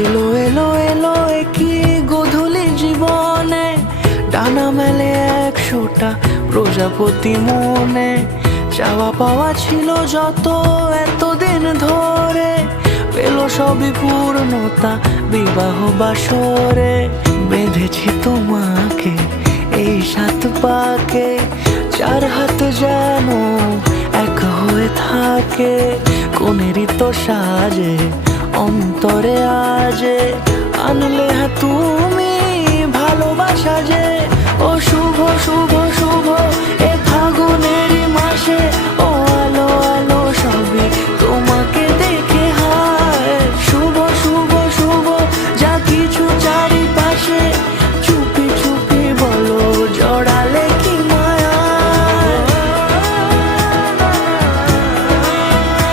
এলো এলো এলো কি গোধূলি জীবনে, ডানা মেলে 100টা প্রজাপতি মনে। চাওয়া পাওয়া ছিল যত এতদিন ধরে, পেল সবই পূর্ণতা বিবাহ বাসরে। বেঁধেছি তোমাকে এই 7 পাকে, 4 হাত যেন এক হয়ে থাকে। কোনেরই তো সাজে অন্তরে আজে, আনলে হ্যাঁ তুমি ভালোবাসা যে। ও শুভ শুভ শুভ এ ফাগুনেরই মাসে,